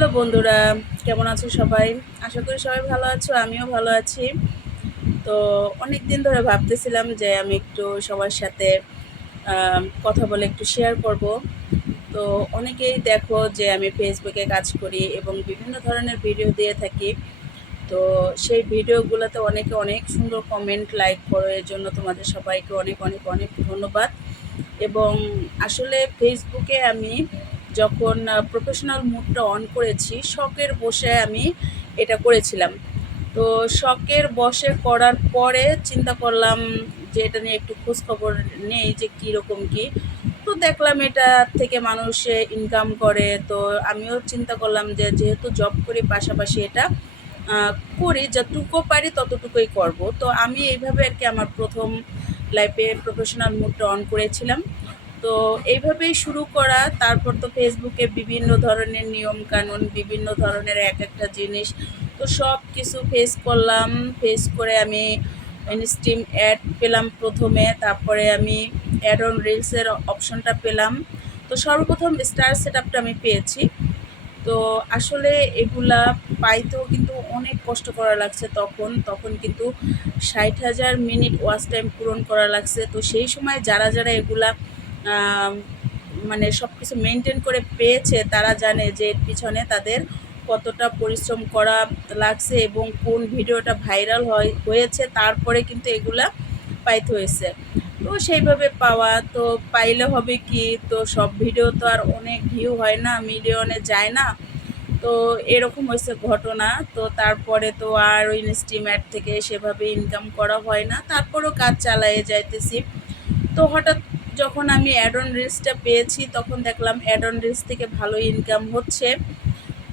Hello বন্ধুরা, কেমন আছো সবাই? আশা করি সবাই ভালো আছো, আমিও ভালো আছি। তো অনেক দিন ধরে ভাবতেছিলাম যে আমি একটু সবার সাথে কথা বলে একটু শেয়ার করব। তো অনেকেই দেখো যে আমি ফেসবুকে কাজ করি এবং বিভিন্ন ধরনের ভিডিও দিয়ে থাকি। তো সেই ভিডিওগুলোতে অনেকে অনেক সুন্দর কমেন্ট লাইক করো, এর জন্য তোমাদের সবাইকে অনেক অনেক অনেক ধন্যবাদ। এবং আসলে ফেসবুকে আমি যখন প্রফেশনাল মুডটা অন করেছি, শখের বসে আমি এটা করেছিলাম। তো শখের বসে করার পরে চিন্তা করলাম যে এটা নিয়ে একটু খোঁজখবর নেই যে কীরকম কী। তো দেখলাম এটা থেকে মানুষ ইনকাম করে, তো আমিও চিন্তা করলাম যে যেহেতু জব করি পাশাপাশি এটা করি, যতটুকু পারি ততটুকুই করব। তো আমি এইভাবে আর কি আমার প্রথম লাইফে প্রফেশনাল মুডটা অন করেছিলাম। তো এইভাবেই শুরু করা। তারপর তো ফেসবুকে বিভিন্ন ধরনের নিয়ম কানুন বিভিন্ন ধরনের এক একটা জিনিস। তো সব কিছু ফেস করলাম। ফেস করে আমি ইনস্টিম অ্যাড পেলাম প্রথমে। তারপরে আমি অ্যাড অন রিলসের অপশনটা পেলাম। তো সর্বপ্রথম স্টার সেট আপটা আমি পেয়েছি। তো আসলে এগুলা পাইতেও কিন্তু অনেক কষ্ট করা লাগছে তখন। তখন কিন্তু ষাট হাজার মিনিট ওয়াচ টাইম পূরণ করা লাগছে। তো সেই সময় যারা যারা এগুলা মানে সব কিছু মেনটেন করে পেয়েছে, তারা জানে যে এর পিছনে তাদের কতটা পরিশ্রম করা লাগছে এবং কোন ভিডিওটা ভাইরাল হয়, হয়েছে, তারপরে কিন্তু এগুলা পাইতে হয়েছে। তো সেইভাবে পাওয়া, তো পাইলে হবে কি? তো সব ভিডিও তো আর অনেক ভিউ হয় না, মিলিয়নে যায় না। তো এরকম হয়েছে ঘটনা, তো তারপরে তো আর ওই স্টিম্যাট থেকে সেভাবে ইনকাম করা হয় না, তারপরও কাজ চালায়ে যাইতেছি। তো হঠাৎ যখন আমি অ্যাড অন রিলসটা পেয়েছি, তখন দেখলাম অ্যাড অন রিলস থেকে ভালো ইনকাম হচ্ছে।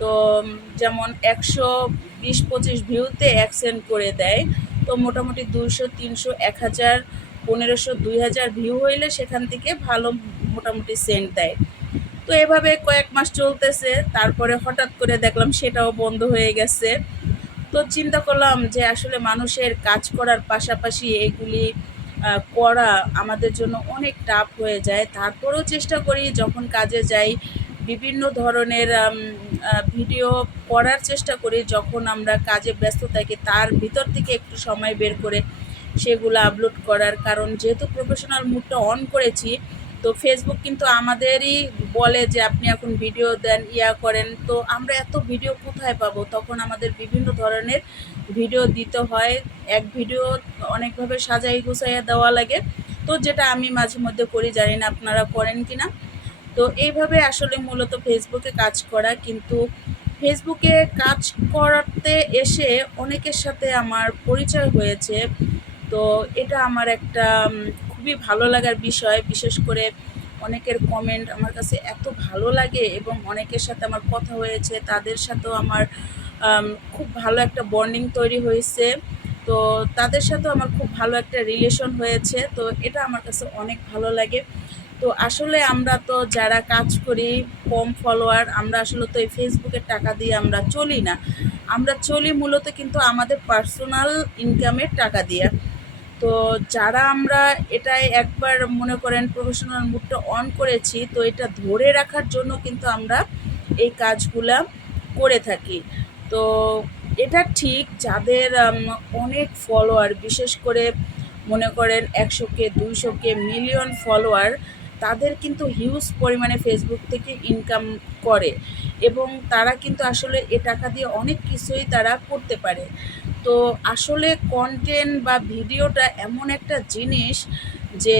তো যেমন একশো বিশ পঁচিশ ভিউতে এক সেন্ট করে দেয়, তো মোটামুটি দুশো তিনশো, এক হাজার, পনেরোশো, দুই হাজার ভিউ হইলে সেখান থেকে ভালো মোটামুটি সেন্ট দেয়। তো এভাবে কয়েক মাস চলতেছে, তারপরে হঠাৎ করে দেখলাম সেটাও বন্ধ হয়ে গেছে। তো চিন্তা করলাম যে আসলে মানুষের কাজ করার পাশাপাশি এগুলি করা আমাদের জন্য অনেক টাফ হয়ে যায়। তারপরেও চেষ্টা করি যখন কাজে যাই, বিভিন্ন ধরনের ভিডিও করার চেষ্টা করি যখন আমরা কাজে ব্যস্ত থাকি, তার ভিতর থেকে একটু সময় বের করে সেগুলো আপলোড করার। কারণ যেহেতু প্রফেশনাল মুডটা অন করেছি তো ফেসবুক কিন্তু আমাদেরই বলে যে, আপনি এখন ভিডিও দেন, ইয়া করেন। তো আমরা এত ভিডিও কোথায় পাবো? তখন আমাদের বিভিন্ন ধরনের ভিডিও দিতে হয়। এক ভিডিও অনেকভাবে সাজাই গুছাইয়া দেওয়া লাগে। তো যেটা আমি মাঝে মধ্যে করি, জানি না আপনারা করেন কি না তো এইভাবে আসলে মূলত ফেসবুকে কাজ করা। কিন্তু ফেসবুকে কাজ করাতে এসে অনেকের সাথে আমার পরিচয় হয়েছে। তো এটা আমার একটা খুবই ভালো লাগার বিষয়, বিশেষ করে অনেকের কমেন্ট আমার কাছে এত ভালো লাগে এবং অনেকের সাথে আমার কথা হয়েছে, তাদের সাথেও আমার খুব ভালো একটা বন্ডিং তৈরি হয়েছে। তো তাদের সাথেও আমার খুব ভালো একটা রিলেশন হয়েছে, তো এটা আমার কাছে অনেক ভালো লাগে। তো আসলে আমরা তো যারা কাজ করি, কম ফলোয়ার আমরা আসলে তো এই ফেসবুকের টাকা দিয়ে আমরা চলি না। আমরা চলি মূলত কিন্তু আমাদের পার্সোনাল ইনকামের টাকা দিয়ে। তো যারা আমরা এটাই একবার মনে করেন প্রফেশনাল মুডটা অন করেছি, তো এটা ধরে রাখার জন্য কিন্তু আমরা এই কাজগুলা করে থাকি। তো এটা ঠিক যাদের অনেক ফলোয়ার বিশেষ করে মনে করেন একশোকে, দুইশোকে মিলিয়ন ফলোয়ার তাদের কিন্তু হিউজ পরিমাণে ফেসবুক থেকে ইনকাম করে এবং তারা কিন্তু আসলে এ টাকা দিয়ে অনেক কিছুই তারা করতে পারে। তো আসলে কন্টেন্ট বা ভিডিওটা এমন একটা জিনিস যে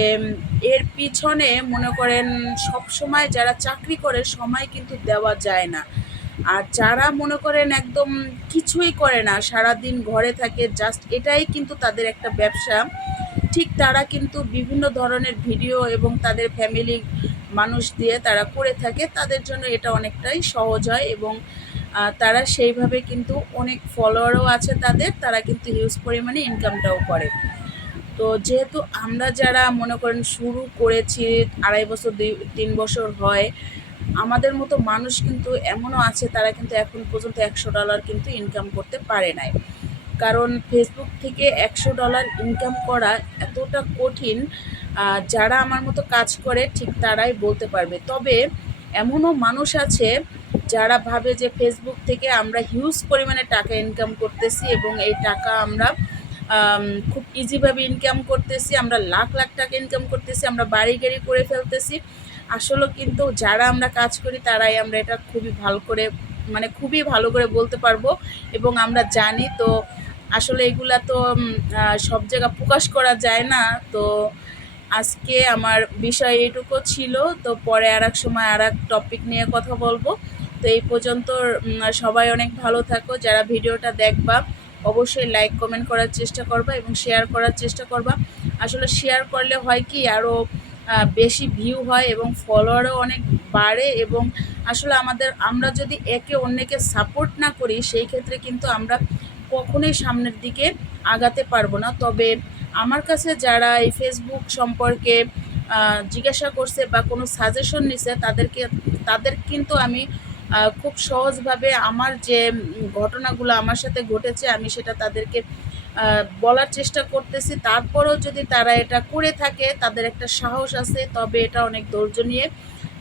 এর পিছনে মনে করেন সব সময় যারা চাকরি করে সময় কিন্তু দেওয়া যায় না। আর যারা মনে করেন একদম কিছুই করে না, সারাদিন ঘরে থাকে জাস্ট এটাই কিন্তু তাদের একটা ব্যবসা। ঠিক তারা কিন্তু বিভিন্ন ধরনের ভিডিও এবং তাদের ফ্যামিলি মানুষ দিয়ে তারা করে থাকে, তাদের জন্য এটা অনেকটাই সহজ হয় এবং তারা সেইভাবে কিন্তু অনেক ফলোয়ারও আছে তাদের, তারা কিন্তু হিউজ পরিমাণে ইনকামটাও করে। তো যেহেতু আমরা যারা, মনে করেন, শুরু করেছি, আড়াই বছর, দুই, তিন বছর হয়, আমাদের মতো মানুষ কিন্তু এমনও আছে, তারা কিন্তু এখন পর্যন্ত একশো ডলার কিন্তু ইনকাম করতে পারে নাই। কারণ ফেসবুক থেকে একশো ডলার ইনকাম করা এতটা কঠিন যারা আমার মতো কাজ করে, ঠিক তারাই বলতে পারবে। তবে এমনও মানুষ আছে যারা ভাবে যে ফেসবুক থেকে আমরা হিউজ পরিমাণে টাকা ইনকাম করতেছি এবং এই টাকা আমরা খুব ইজিভাবে ইনকাম করতেছি, আমরা লাখ লাখ টাকা ইনকাম করতেছি, আমরা বাড়ি গাড়ি করে ফেলতেছি। আসলে কিন্তু যারা আমরা কাজ করি তারাই আমরা এটা খুবই ভালো করে মানে খুবই ভালো করে বলতে পারব এবং আমরা জানি তো, আসলে এগুলা তো সব জায়গা প্রকাশ করা যায় না। তো আজকে আমার বিষয় এইটুকু ছিল। তো পরে আর এক সময় আর এক টপিক নিয়ে কথা বলব। তো এই পর্যন্ত সবাই অনেক ভালো থাকো। যারা ভিডিওটা দেখবা, অবশ্যই লাইক কমেন্ট করার চেষ্টা করবা এবং শেয়ার করার চেষ্টা করবা। আসলে শেয়ার করলে হয় কি আরও বেশি ভিউ হয় এবং ফলোয়ারও অনেক বাড়ে এবং আসলে আমাদের, আমরা যদি একে অন্যকে সাপোর্ট না করি, সেই ক্ষেত্রে কিন্তু আমরা কখনোই সামনের দিকে আগাতে পারব না। তবে আমার কাছে যারা এই ফেসবুক সম্পর্কে জিজ্ঞাসা করছে বা কোনো সাজেশন নিছে, তাদেরকে, তাদের কিন্তু আমি খুব সহজভাবে আমার যে ঘটনাগুলো আমার সাথে ঘটেছে, আমি সেটা তাদেরকে বলার চেষ্টা করতেছি। তারপরেও যদি তারা এটা করে থাকে, তাদের একটা সাহস আছে, তবে এটা অনেক ধৈর্য নিয়ে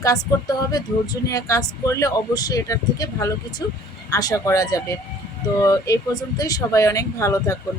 কাজ করতে হবে। ধৈর্য নিয়ে কাজ করলে অবশ্যই এটার থেকে ভালো কিছু আশা করা যাবে। তো এই পর্যন্তই, সবাই অনেক ভালো থাকুন।